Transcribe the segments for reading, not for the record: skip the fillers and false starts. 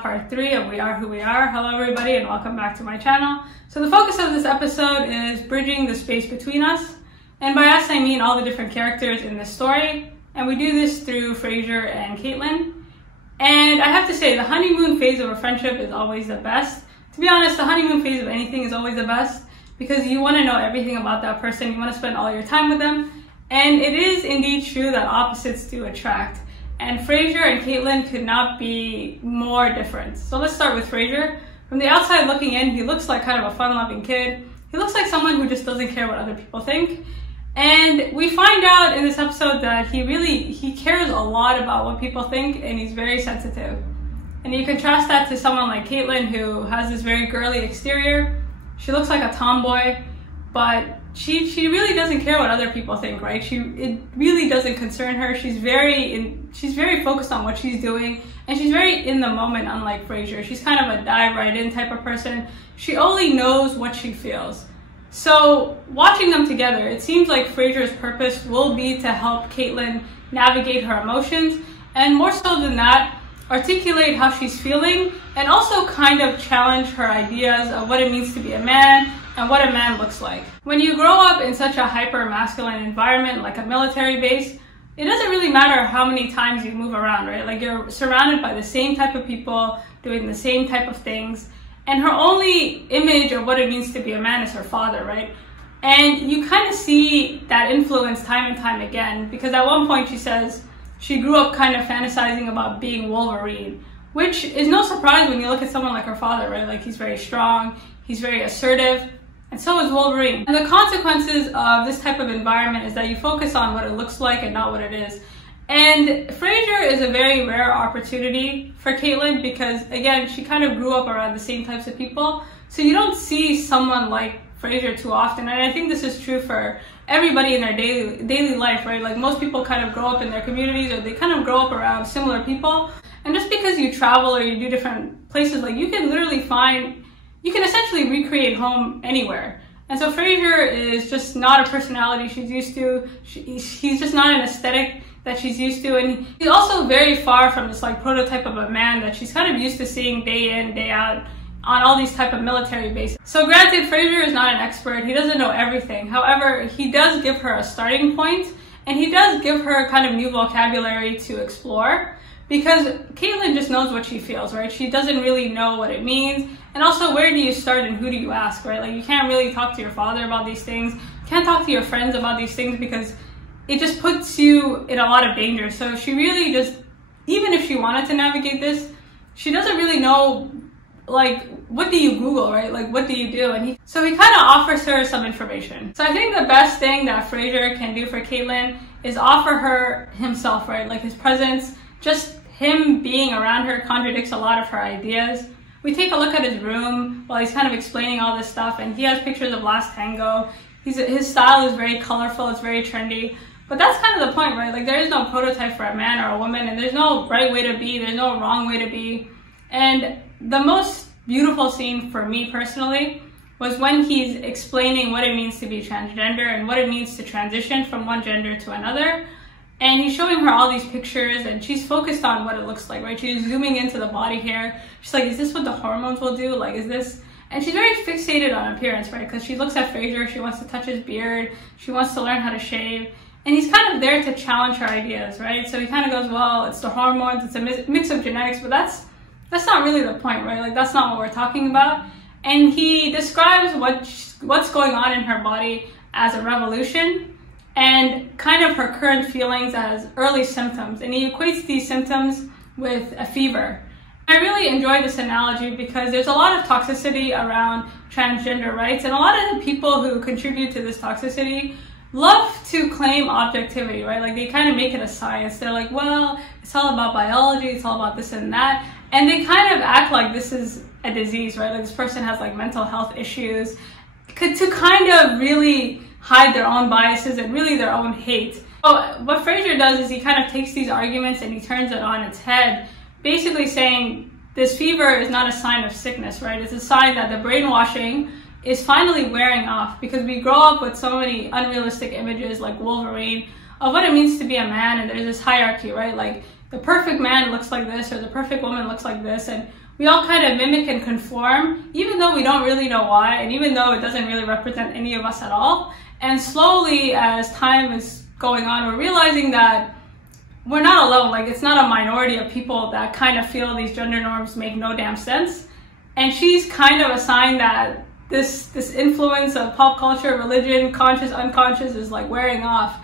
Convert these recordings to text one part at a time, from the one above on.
Out Part 3 of We Are Who We Are. Hello everybody and welcome back to my channel. So the focus of this episode is bridging the space between us. And by us I mean all the different characters in this story. And we do this through Fraser and Caitlin. And I have to say, the honeymoon phase of a friendship is always the best. To be honest, the honeymoon phase of anything is always the best because you want to know everything about that person. You want to spend all your time with them. And it is indeed true that opposites do attract. And Fraser and Caitlin could not be more different. So let's start with Fraser. From the outside looking in, he looks like kind of a fun-loving kid. He looks like someone who just doesn't care what other people think. And we find out in this episode that he cares a lot about what people think, and he's very sensitive. And you contrast that to someone like Caitlin, who has this very girly exterior. She looks like a tomboy, but she really doesn't care what other people think, right? It really doesn't concern her. She's very focused on what she's doing, and she's very in the moment, unlike Fraser. She's kind of a dive right in type of person. She only knows what she feels. So watching them together, it seems like Fraser's purpose will be to help Caitlin navigate her emotions, and more so than that, articulate how she's feeling, and also kind of challenge her ideas of what it means to be a man and what a man looks like. When you grow up in such a hyper-masculine environment like a military base, it doesn't really matter how many times you move around, right? Like, you're surrounded by the same type of people doing the same type of things, and her only image of what it means to be a man is her father, right? And you kind of see that influence time and time again, because at one point she says she grew up kind of fantasizing about being Wolverine, which is no surprise when you look at someone like her father, right? Like, he's very strong, he's very assertive, and so is Wolverine. And the consequences of this type of environment is that you focus on what it looks like and not what it is. And Fraser is a very rare opportunity for Caitlin because, again, she kind of grew up around the same types of people. So you don't see someone like Fraser too often. And I think this is true for everybody in their daily life, right? Like, most people kind of grow up in their communities, or they kind of grow up around similar people. And just because you travel or you do different places, like, you can essentially recreate home anywhere. And so Fraser is just not a personality she's used to. He's just not an aesthetic that she's used to. And he's also very far from this like prototype of a man that she's kind of used to seeing day in, day out on all these type of military bases. So granted, Fraser is not an expert. He doesn't know everything. However, he does give her a starting point, and he does give her kind of new vocabulary to explore, because Caitlin just knows what she feels, right? She doesn't really know what it means. And also, where do you start and who do you ask, right? Like, you can't really talk to your father about these things. You can't talk to your friends about these things because it just puts you in a lot of danger. So she really just, even if she wanted to navigate this, she doesn't really know, like, what do you Google, right? Like, what do you do? So he kind of offers her some information. So I think the best thing that Fraser can do for Caitlin is offer her himself, right? Like, his presence, just him being around her contradicts a lot of her ideas. We take a look at his room while he's kind of explaining all this stuff, and he has pictures of Last Tango. His style is very colorful, it's very trendy. But that's kind of the point, right? Like, there is no prototype for a man or a woman, and there's no right way to be, there's no wrong way to be. And the most beautiful scene for me personally was when he's explaining what it means to be transgender and what it means to transition from one gender to another. And he's showing her all these pictures, and she's focused on what it looks like, right? She's zooming into the body hair. She's like, is this what the hormones will do? Like, is this? And she's very fixated on appearance, right? Because she looks at Fraser, she wants to touch his beard, she wants to learn how to shave. And he's kind of there to challenge her ideas, right? So he kind of goes, well, it's the hormones, it's a mix of genetics, but that's not really the point, right? Like, that's not what we're talking about. And he describes what's going on in her body as a revolution, and kind of her current feelings as early symptoms. And he equates these symptoms with a fever. I really enjoy this analogy because there's a lot of toxicity around transgender rights, and a lot of the people who contribute to this toxicity love to claim objectivity, right? Like, they kind of make it a science. They're like, well, it's all about biology, it's all about this and that. And they kind of act like this is a disease, right? Like, this person has like mental health issues to kind of really hide their own biases and really their own hate. So what Fraser does is he kind of takes these arguments and he turns it on its head, basically saying this fever is not a sign of sickness, right? It's a sign that the brainwashing is finally wearing off, because we grow up with so many unrealistic images like Wolverine of what it means to be a man, and there's this hierarchy, right? Like, the perfect man looks like this, or the perfect woman looks like this, and we all kind of mimic and conform, even though we don't really know why, and even though it doesn't really represent any of us at all. And slowly, as time is going on, we're realizing that we're not alone. Like, it's not a minority of people that kind of feel these gender norms make no damn sense. And she's kind of a sign that this influence of pop culture, religion, conscious, unconscious is like wearing off.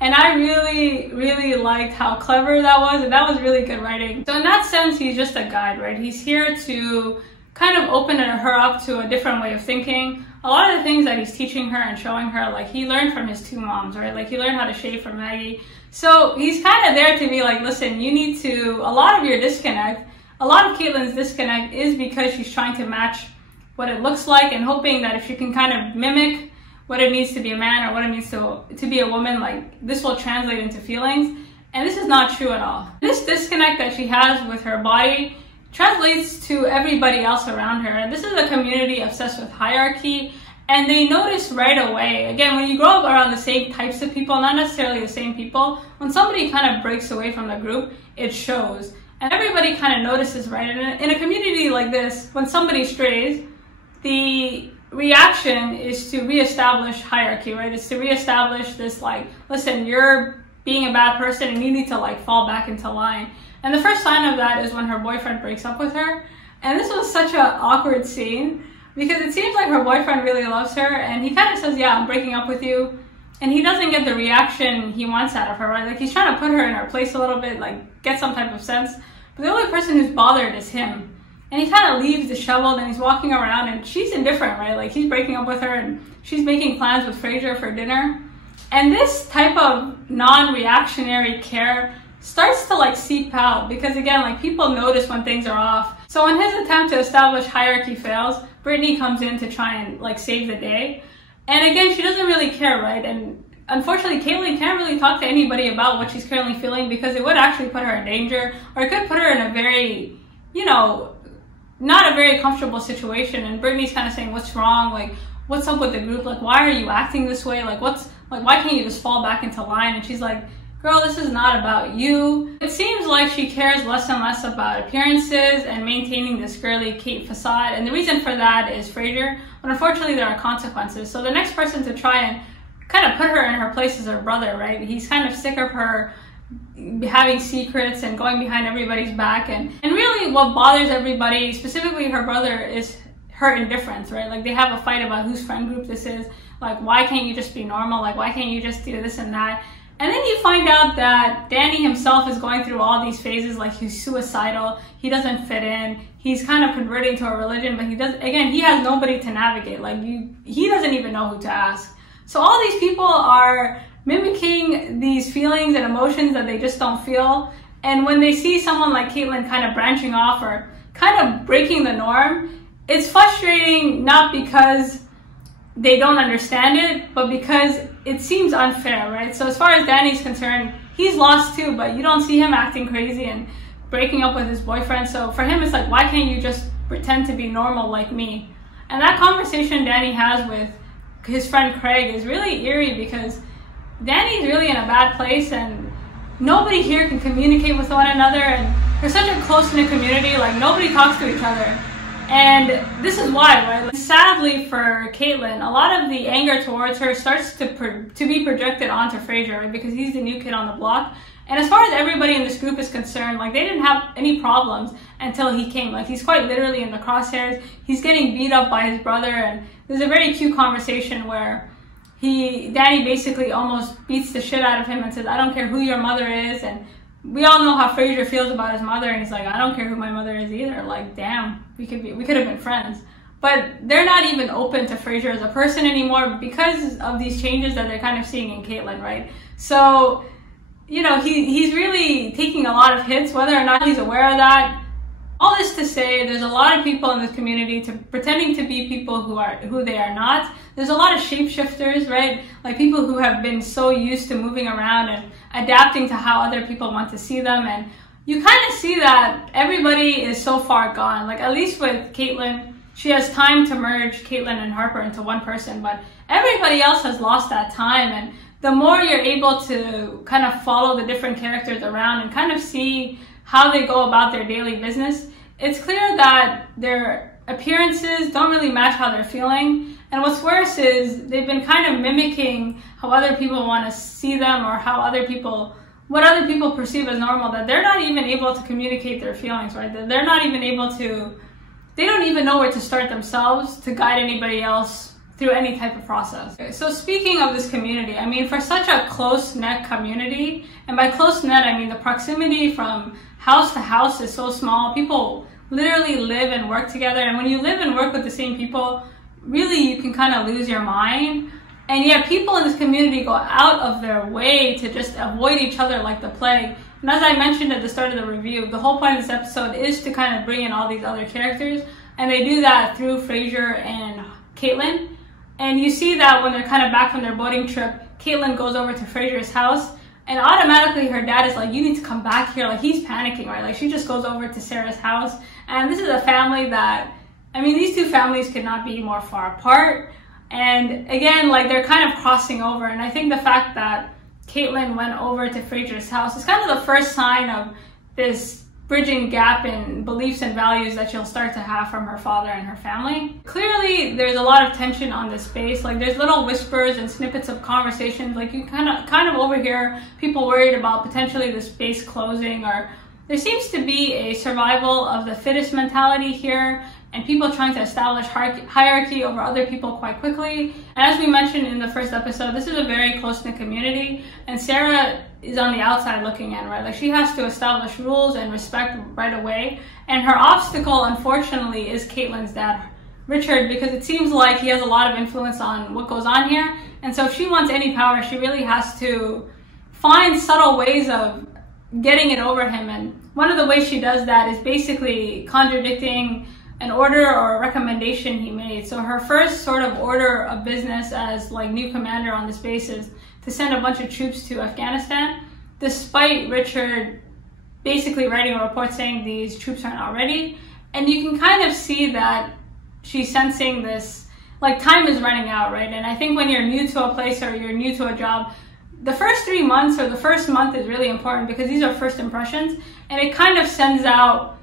And I really liked how clever that was, and that was really good writing. So in that sense, he's just a guide, right? He's here to kind of open her up to a different way of thinking. A lot of the things that he's teaching her and showing her, like, he learned from his two moms, right? Like, he learned how to shave from Maggie. So he's kind of there to be like, listen, you need to, a lot of your disconnect, a lot of Caitlin's disconnect is because she's trying to match what it looks like and hoping that if she can kind of mimic what it means to be a man or what it means to be a woman, like, this will translate into feelings. And this is not true at all. This disconnect that she has with her body translates to everybody else around her. And this is a community obsessed with hierarchy, and they notice right away. Again, when you grow up around the same types of people, not necessarily the same people, when somebody kind of breaks away from the group, it shows. And everybody kind of notices, right? And in a community like this, when somebody strays, the reaction is to reestablish hierarchy, right? It's to reestablish this, like, listen, you're being a bad person and you need to, like, fall back into line. And the first sign of that is when her boyfriend breaks up with her. And this was such an awkward scene because it seems like her boyfriend really loves her, and he kind of says, yeah, I'm breaking up with you. And he doesn't get the reaction he wants out of her, right? Like, he's trying to put her in her place a little bit, like, get some type of sense. But the only person who's bothered is him. And he kind of leaves disheveled and he's walking around, and she's indifferent, right? Like, he's breaking up with her and she's making plans with Fraser for dinner. And this type of non-reactionary care starts to, like, seep out because, again, like, people notice when things are off. So when his attempt to establish hierarchy fails, Brittany comes in to try and, like, save the day. And again, she doesn't really care, right? And unfortunately, Caitlin can't really talk to anybody about what she's currently feeling because it would actually put her in danger, or it could put her in a very, you know, not a very comfortable situation. And Brittany's kind of saying, what's wrong? Like, what's up with the group? Like, why are you acting this way? Like, why can't you just fall back into line? And she's like, girl, this is not about you. It seems like she cares less and less about appearances and maintaining this girly Kate facade. And the reason for that is Fraser, but unfortunately there are consequences. So the next person to try and kind of put her in her place is her brother, right? He's kind of sick of her having secrets and going behind everybody's back. And really what bothers everybody, specifically her brother, is her indifference, right? Like, they have a fight about whose friend group this is. Like, why can't you just be normal? Like, why can't you just do this and that? And then you find out that Danny himself is going through all these phases. Like, he's suicidal, he doesn't fit in, he's kind of converting to a religion, but he has nobody to navigate. Like, he doesn't even know who to ask. So all these people are mimicking these feelings and emotions that they just don't feel. And when they see someone like Caitlin kind of branching off or kind of breaking the norm, it's frustrating, not because they don't understand it, but because it seems unfair, right? So as far as Danny's concerned, he's lost too, but you don't see him acting crazy and breaking up with his boyfriend. So for him, it's like, why can't you just pretend to be normal like me? And that conversation Danny has with his friend Craig is really eerie because Danny's really in a bad place and nobody here can communicate with one another, and they're such a close-knit community, like, nobody talks to each other. And this is why, right? Like, sadly for Caitlin, a lot of the anger towards her starts to be projected onto Fraser, right? Because he's the new kid on the block. And as far as everybody in this group is concerned, like, they didn't have any problems until he came. Like, he's quite literally in the crosshairs. He's getting beat up by his brother, and there's a very cute conversation where Danny basically almost beats the shit out of him and says, I don't care who your mother is. And we all know how Fraser feels about his mother, and he's like, I don't care who my mother is either. Like, damn, we could have been friends. But they're not even open to Fraser as a person anymore because of these changes that they're kind of seeing in Caitlin, right? So, you know, he's really taking a lot of hits, whether or not he's aware of that. All this to say, there's a lot of people in this community pretending to be people who they are not. There's a lot of shapeshifters, right? Like, people who have been so used to moving around and adapting to how other people want to see them. And you kind of see that everybody is so far gone. Like, at least with Caitlin, she has time to merge Caitlin and Harper into one person, but everybody else has lost that time. And the more you're able to kind of follow the different characters around and kind of see how they go about their daily business, it's clear that their appearances don't really match how they're feeling. And what's worse is they've been kind of mimicking how other people want to see them, or how what other people perceive as normal, that they're not even able to communicate their feelings, right? That they're not even able to, they don't even know where to start themselves to guide anybody else through any type of process. So speaking of this community, I mean, for such a close-knit community, and by close-knit, I mean the proximity from house to house is so small. People literally live and work together, and when you live and work with the same people, really you can kind of lose your mind. And yet people in this community go out of their way to just avoid each other like the plague. And as I mentioned at the start of the review, the whole point of this episode is to kind of bring in all these other characters, and they do that through Fraser and Caitlin. And you see that when they're kind of back from their boating trip, Caitlin goes over to Fraser's house, and automatically her dad is like, you need to come back here. Like, he's panicking, right? Like, she just goes over to Sara's house. And this is a family that, I mean, these two families could not be more far apart. And again, like, they're kind of crossing over. And I think the fact that Caitlin went over to Fraser's house is kind of the first sign of this bridging gap in beliefs and values that she'll start to have from her father and her family. Clearly, there's a lot of tension on this space. Like, there's little whispers and snippets of conversations. Like, you kind of overhear people worried about potentially the space closing, or there seems to be a survival of the fittest mentality here, and people trying to establish hierarchy over other people quite quickly. And as we mentioned in the first episode, this is a very close-knit community, and Sara is on the outside looking in, right? Like, she has to establish rules and respect right away. And her obstacle, unfortunately, is Caitlin's dad, Richard, because it seems like he has a lot of influence on what goes on here. And so if she wants any power, she really has to find subtle ways of getting it over him. And one of the ways she does that is basically contradicting an order or a recommendation he made. So her first sort of order of business as like new commander on this base is to send a bunch of troops to Afghanistan, despite Richard basically writing a report saying these troops are not ready. And you can kind of see that she's sensing this, like, time is running out, right? And I think when you're new to a place or you're new to a job, the first 3 months or the first month is really important, because these are first impressions, and it kind of sends out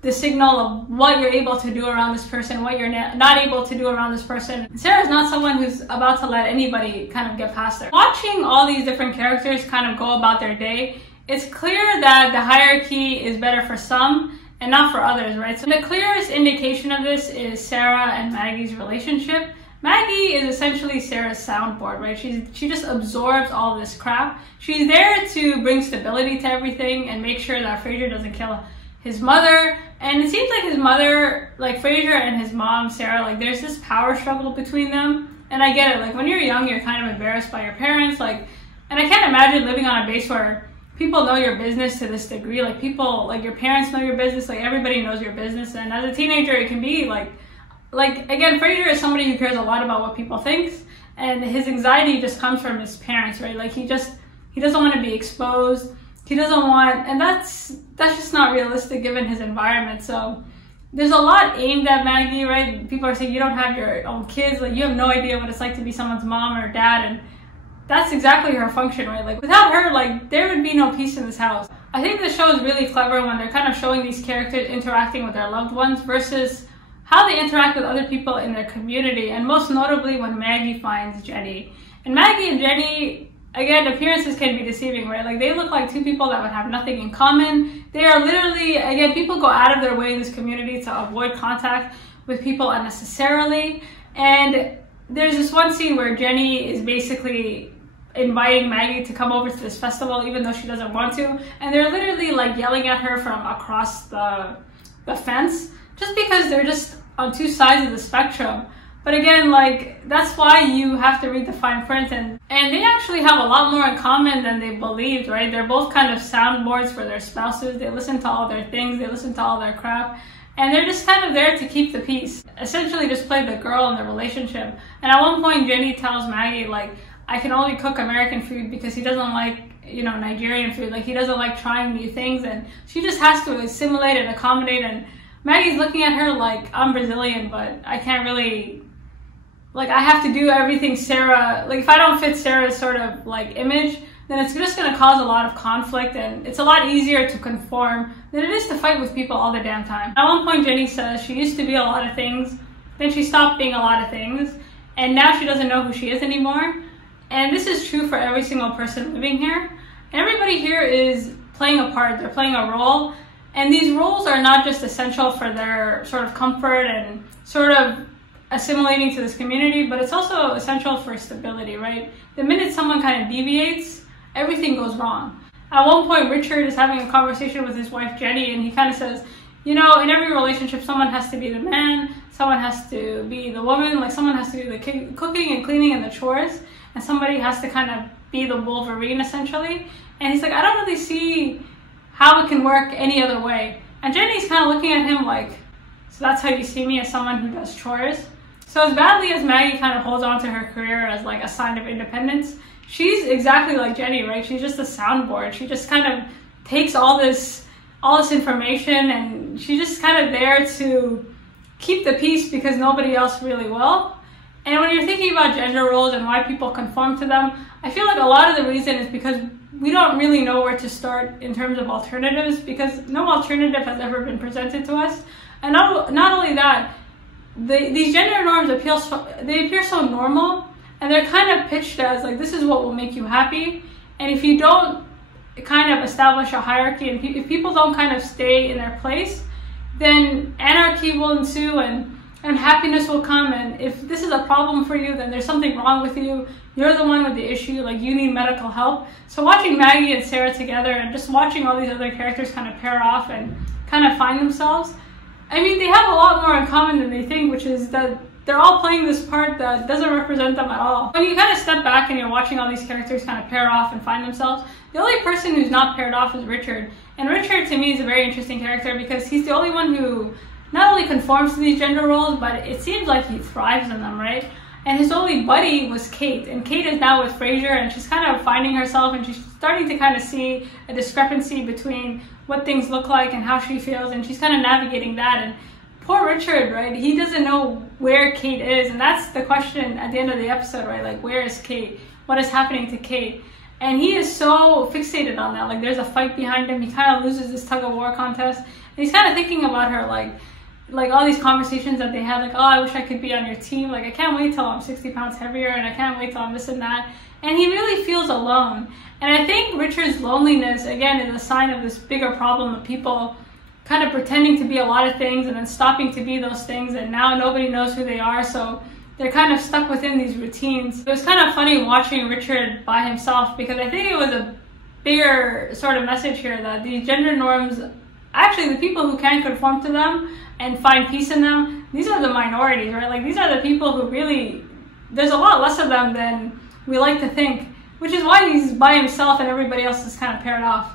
the signal of what you're able to do around this person, what you're not able to do around this person. Sara's not someone who's about to let anybody kind of get past her. Watching all these different characters kind of go about their day, it's clear that the hierarchy is better for some and not for others, right? So the clearest indication of this is Sara and Maggie's relationship. Maggie is essentially Sara's soundboard, right? She just absorbs all this crap. She's there to bring stability to everything and make sure that Fraser doesn't kill his mother. And it seems like his mother, like Fraser and his mom, Sara, like, there's this power struggle between them. And I get it, like, when you're young, you're kind of embarrassed by your parents, like, and I can't imagine living on a base where people know your business to this degree. Like, people, like, your parents know your business, like, everybody knows your business. And as a teenager, it can be like again, Fraser is somebody who cares a lot about what people think, and his anxiety just comes from his parents, right? Like, he doesn't want to be exposed. He doesn't want, and that's just not realistic given his environment. So there's a lot aimed at Maggie, right? People are saying you don't have your own kids, like, you have no idea what it's like to be someone's mom or dad, and that's exactly her function, right? Like, without her, like, there would be no peace in this house. I think the show is really clever when they're kind of showing these characters interacting with their loved ones versus how they interact with other people in their community, and most notably when Maggie finds Jenny. And Maggie and Jenny, again, appearances can be deceiving, right? Like, they look like two people that would have nothing in common. They are literally, again, people go out of their way in this community to avoid contact with people unnecessarily. And there's this one scene where Jenny is basically inviting Maggie to come over to this festival even though she doesn't want to. And they're literally, like, yelling at her from across the fence, just because they're just on two sides of the spectrum. But again, like, that's why you have to read the fine print, and they actually have a lot more in common than they believed, right? They're both kind of soundboards for their spouses. They listen to all their things, they listen to all their crap, and they're just kind of there to keep the peace. Essentially just play the girl in the relationship. And at one point, Jenny tells Maggie, like, I can only cook American food because he doesn't like, you know, Nigerian food. Like, he doesn't like trying new things, and she just has to assimilate and accommodate. And Maggie's looking at her like, I'm Brazilian, but I can't really, like, I have to do everything Sara, like, if I don't fit Sara's sort of, like, image, then it's just going to cause a lot of conflict, and it's a lot easier to conform than it is to fight with people all the damn time. At one point, Jenny says she used to be a lot of things, then she stopped being a lot of things, and now she doesn't know who she is anymore. And this is true for every single person living here. And everybody here is playing a part, they're playing a role, and these roles are not just essential for their sort of comfort and sort of assimilating to this community, but it's also essential for stability, right? The minute someone kind of deviates, everything goes wrong. At one point, Richard is having a conversation with his wife, Jenny, and he kind of says, you know, in every relationship, someone has to be the man, someone has to be the woman, like someone has to do the cooking and cleaning and the chores, and somebody has to kind of be the Wolverine, essentially. And he's like, I don't really see how it can work any other way. And Jenny's kind of looking at him like, so that's how you see me, as someone who does chores? So as badly as Maggie kind of holds on to her career as like a sign of independence, she's exactly like Jenny, right? She's just a soundboard. She just kind of takes all this information, and she's just kind of there to keep the peace because nobody else really will. And when you're thinking about gender roles and why people conform to them, I feel like a lot of the reason is because we don't really know where to start in terms of alternatives, because no alternative has ever been presented to us. And not only that, these gender norms appear so normal, and they're kind of pitched as like, this is what will make you happy. And if you don't kind of establish a hierarchy, and if people don't kind of stay in their place, then anarchy will ensue, and happiness will come. And if this is a problem for you, then there's something wrong with you. You're the one with the issue, like you need medical help. So watching Maggie and Sara together, and just watching all these other characters kind of pair off and kind of find themselves, I mean, they have a lot more in common than they think, which is that they're all playing this part that doesn't represent them at all. When you kind of step back and you're watching all these characters kind of pair off and find themselves, the only person who's not paired off is Richard. And Richard, to me, is a very interesting character because he's the only one who not only conforms to these gender roles, but it seems like he thrives in them, right? And his only buddy was Kate, and Kate is now with Fraser, and she's kind of finding herself, and she's starting to kind of see a discrepancy between what things look like and how she feels, and she's kind of navigating that. And poor Richard, right? He doesn't know where Kate is, and that's the question at the end of the episode, right? Like, where is Kate? What is happening to Kate? And he is so fixated on that. Like, there's a fight behind him. He kind of loses this tug-of-war contest, and he's kind of thinking about her, like all these conversations that they had, like, oh, I wish I could be on your team. Like, I can't wait till I'm 60 pounds heavier, and I can't wait till I'm this and that. And he really feels alone. And I think Richard's loneliness, again, is a sign of this bigger problem of people kind of pretending to be a lot of things and then stopping to be those things, and now nobody knows who they are, so they're kind of stuck within these routines. It was kind of funny watching Richard by himself, because I think it was a bigger sort of message here that these gender norms, actually the people who can conform to them and find peace in them, these are the minorities, right? Like, these are the people who really, there's a lot less of them than we like to think, which is why he's by himself and everybody else is kind of paired off.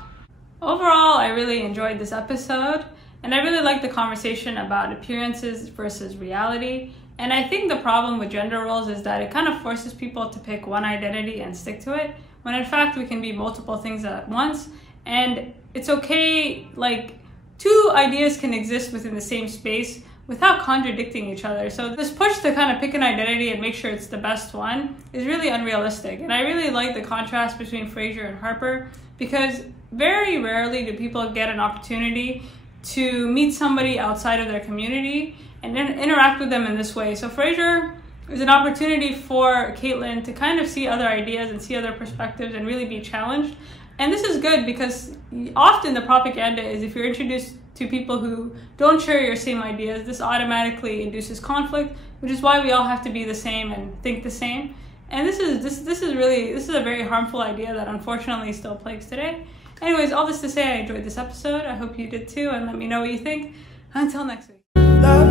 Overall, I really enjoyed this episode, and I really liked the conversation about appearances versus reality. And I think the problem with gender roles is that it kind of forces people to pick one identity and stick to it, when in fact we can be multiple things at once. And it's okay, like, two ideas can exist within the same space without contradicting each other. So this push to kind of pick an identity and make sure it's the best one is really unrealistic. And I really like the contrast between Fraser and Harper, because very rarely do people get an opportunity to meet somebody outside of their community and then interact with them in this way. So Fraser is an opportunity for Caitlin to kind of see other ideas and see other perspectives and really be challenged. And this is good because often the propaganda is, if you're introduced to people who don't share your same ideas, this automatically induces conflict, which is why we all have to be the same and think the same. And this is a very harmful idea that unfortunately still plagues today. Anyways, all this to say, I enjoyed this episode. I hope you did too, and let me know what you think. Until next week. Let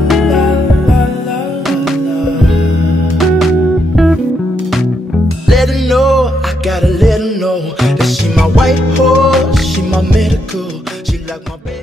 her know, I gotta let her know that she my white horse, she my medical, she like my baby.